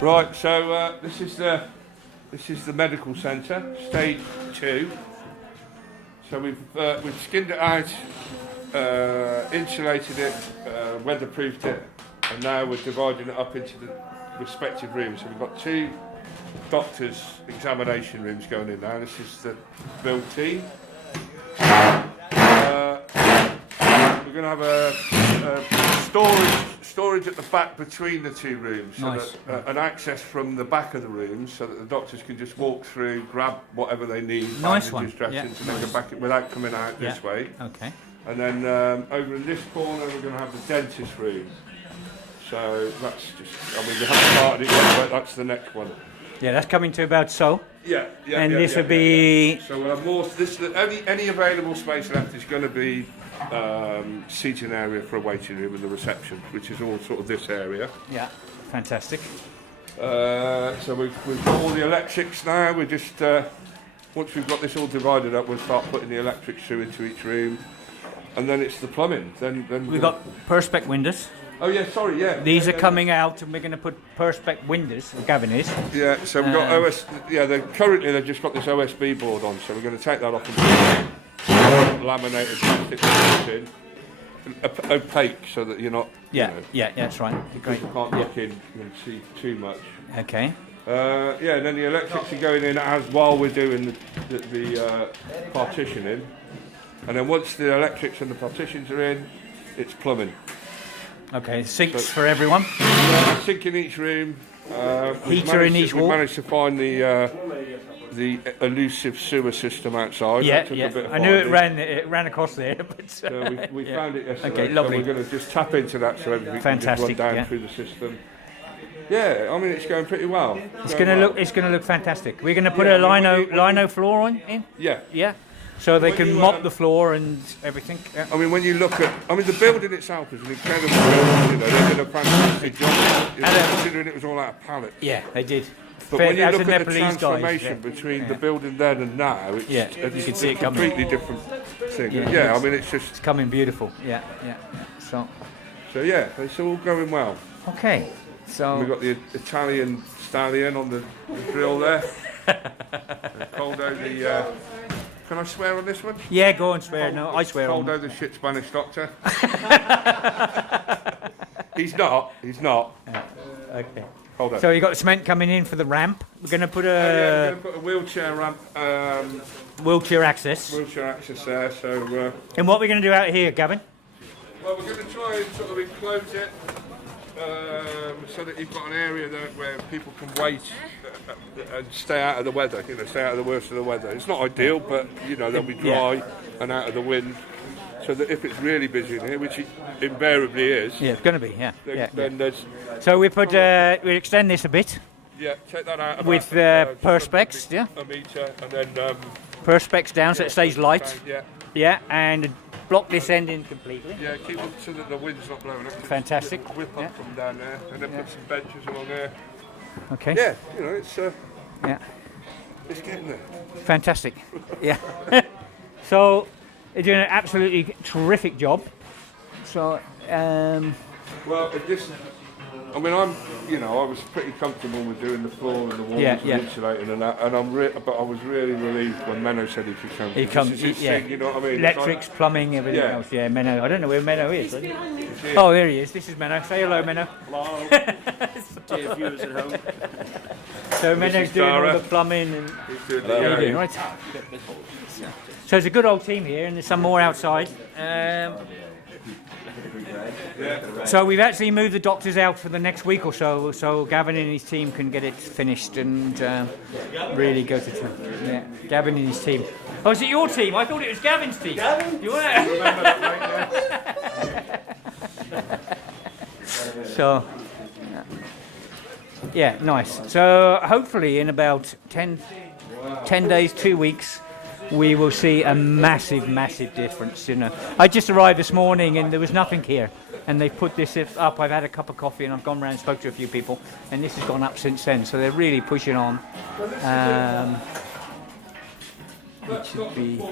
Right, so this is the medical centre, stage 2. So we've skinned it out, insulated it, weatherproofed it, and now we're dividing it up into the respective rooms. So we've got 2 doctors' examination rooms going in now. This is the build team. We're going to have a storage at the back between the 2 rooms, so nice. that, an access from the back of the rooms, so that the doctors can just walk through, grab whatever they need, nice one. dressings, and then go back without coming out this way. Okay. And then over in this corner, we're going to have the dentist room. So that's just, I mean, we haven't started it yet, but that's the next one. Yeah, that's coming to about so. Yeah. And this will be. So we'll have more. Any available space left is going to be seating area for a waiting room and the reception, which is all sort of this area. Yeah, fantastic. So we've got all the electrics now. We're just once we've got this all divided up, we'll start putting the electrics through into each room, and then it's the plumbing. Then we've got perspex windows. Oh yeah, sorry, yeah. These are coming out, and we're going to put perspex windows. Gavin is. Yeah, so we've got OS. Yeah, currently they've just got this OSB board on, so we're going to take that off and put laminated plastic in, opaque, so that you're not. Yeah, yeah, that's right. Great. You can't look in and see too much. Okay. Yeah, and then the electrics are going in as while we're doing the partitioning, and then once the electrics and the partitions are in, it's plumbing. Okay, sinks for everyone. Yeah, sink in each room. Heater in each wall. We managed to find the elusive sewer system outside. Yeah, that took yeah. a bit of I knew it ran across there, but so we found it yesterday. Okay, lovely. So we're going to just tap into that so everything can just run down through the system. Yeah, I mean it's going pretty well. It's going to look fantastic. We're going to put a lino floor in. Yeah. Yeah. So they can mop the floor and everything. Yeah. I mean, when you look at, the building itself is an incredible building. You know, they did a fantastic job. Considering it was all out of pallets. Yeah, they did. But when you look at the transformation between the building then and now, it's you can see it coming. Completely different thing. Yeah, I mean, it's coming beautiful. Yeah. So yeah, it's all going well. Okay. So we've got the Italian stallion on the grill there. Coldo the. Can I swear on this one? Yeah, go and swear. No, I swear on. Coldo the shit Spanish doctor. He's not. Okay. Hold on. So you got cement coming in for the ramp. We're going to put we're going to put a wheelchair ramp. Wheelchair access. Wheelchair access there. So. And what we're going to do out here, Gavin? Well, we're going to try and sort of enclose it so that you've got an area there where people can wait and stay out of the weather. You know, stay out of the worst of the weather. It's not ideal, but you know they'll be dry and out of the wind. So that if it's really busy in here, which it invariably is. Yeah, it's going to be. Then there's. So we put we extend this a bit. Yeah, take that out. With perspex, a metre, and then. Perspex down so it stays light. Yeah, and block this end in completely. Yeah, keep it so that the wind's not blowing it. Fantastic. Whip up from down there, and then put some benches along there. Okay. Yeah, you know, it's it's getting there. Fantastic. Yeah. So you're doing an absolutely terrific job. So well, I was pretty comfortable with doing the floor and the walls and insulating and that, and but I was really relieved when Menno said he could come. He comes, thing, you know what I mean? Electrics, plumbing, everything else. Yeah, Menno. I don't know where Menno is. Oh, there he is. This is Menno. Say hello, Menno. Hello. Dear viewers at home. So Menno's doing all the plumbing and. He's doing how you doing, right? So there's a good old team here, and there's some more outside. So we've actually moved the doctors out for the next week or so Gavin and his team can get it finished and really go to town. Yeah, Gavin and his team. Oh, is it your team? I thought it was Gavin's team. Gavin? You were? So, yeah, nice. So hopefully in about 10 days, 2 weeks, we will see a massive difference. You know, I just arrived this morning and there was nothing here, and they've put this up. I've had a cup of coffee and I've gone around and spoke to a few people, and this has gone up since then. So they're really pushing on. It should be.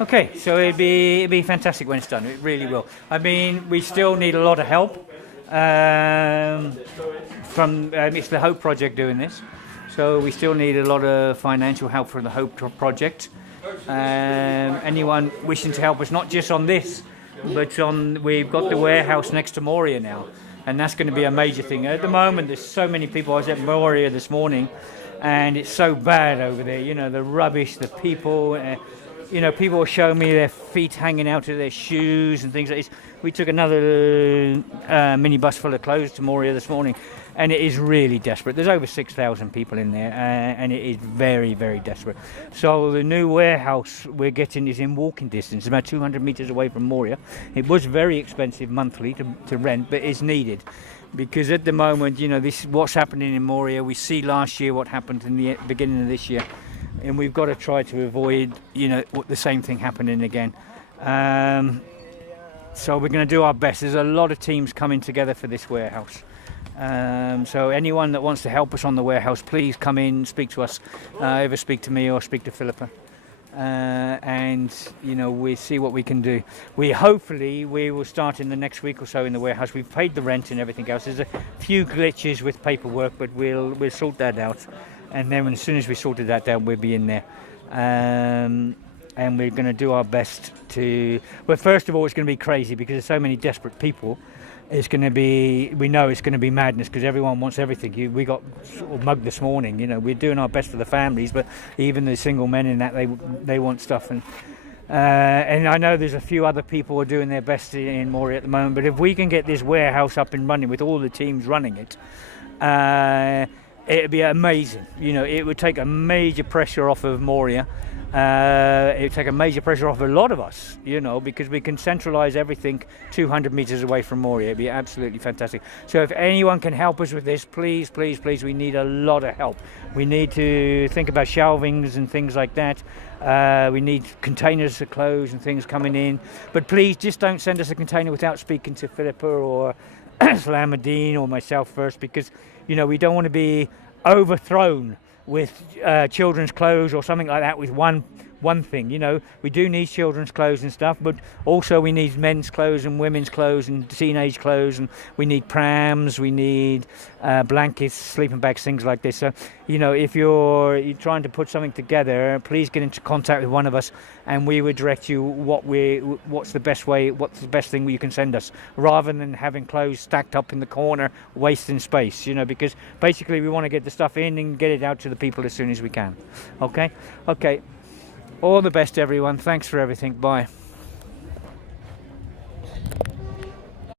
Okay, so it'd be fantastic when it's done. It really will. I mean, we still need a lot of help from it's the Hope Project doing this, so we still need a lot of financial help from the Hope Project. Anyone wishing to help us, not just on this, but we've got the warehouse next to Moria now, and that's going to be a major thing. At the moment, there's so many people. I was at Moria this morning, and it's so bad over there. You know, the rubbish, the people. You know, people were showing me their feet hanging out of their shoes and things like this. We took another minibus full of clothes to Moria this morning, and it is really desperate. There's over 6,000 people in there, and it is very, very desperate. So the new warehouse we're getting is in walking distance, about 200 metres away from Moria. It was very expensive monthly to rent, but it's needed. Because at the moment, you know, this what's happening in Moria. We see last year what happened in the beginning of this year. And we've got to try to avoid, you know, the same thing happening again. So we're going to do our best. There's a lot of teams coming together for this warehouse. So anyone that wants to help us on the warehouse, please come in, speak to us, either speak to me or speak to Philippa. And, you know, we see what we can do. Hopefully we will start in the next week or so in the warehouse. We've paid the rent and everything else. There's a few glitches with paperwork, but we'll sort that out. And then as soon as we sorted that out, we'll be in there. And we're going to do our best to... Well, first of all, it's going to be crazy because there's so many desperate people. It's going to be... We know it's going to be madness because everyone wants everything. We got sort of mugged this morning. You know, we're doing our best for the families, but even the single men in that, they want stuff. And I know there's a few other people who are doing their best in Moria at the moment. But if we can get this warehouse up and running with all the teams running it... it'd be amazing. You know, it would take a major pressure off of Moria. It would take a major pressure off a lot of us, you know, because we can centralise everything 200 metres away from Moria. It'd be absolutely fantastic. So if anyone can help us with this, please, please, please, we need a lot of help. We need to think about shelvings and things like that. We need containers of clothes and things coming in. But please, just don't send us a container without speaking to Philippa or Salamadine or myself first, because, you know, we don't want to be overthrown with children's clothes or something like that with one thing. You know, we do need children's clothes and stuff, but also we need men's clothes and women's clothes and teenage clothes, and we need prams, we need blankets, sleeping bags, things like this. So, you know, if you're trying to put something together, please get into contact with one of us, and we would direct you what's the best thing you can send us, rather than having clothes stacked up in the corner, wasting space. You know, because basically we want to get the stuff in and get it out to the people as soon as we can. Okay. All the best, everyone. Thanks for everything. Bye.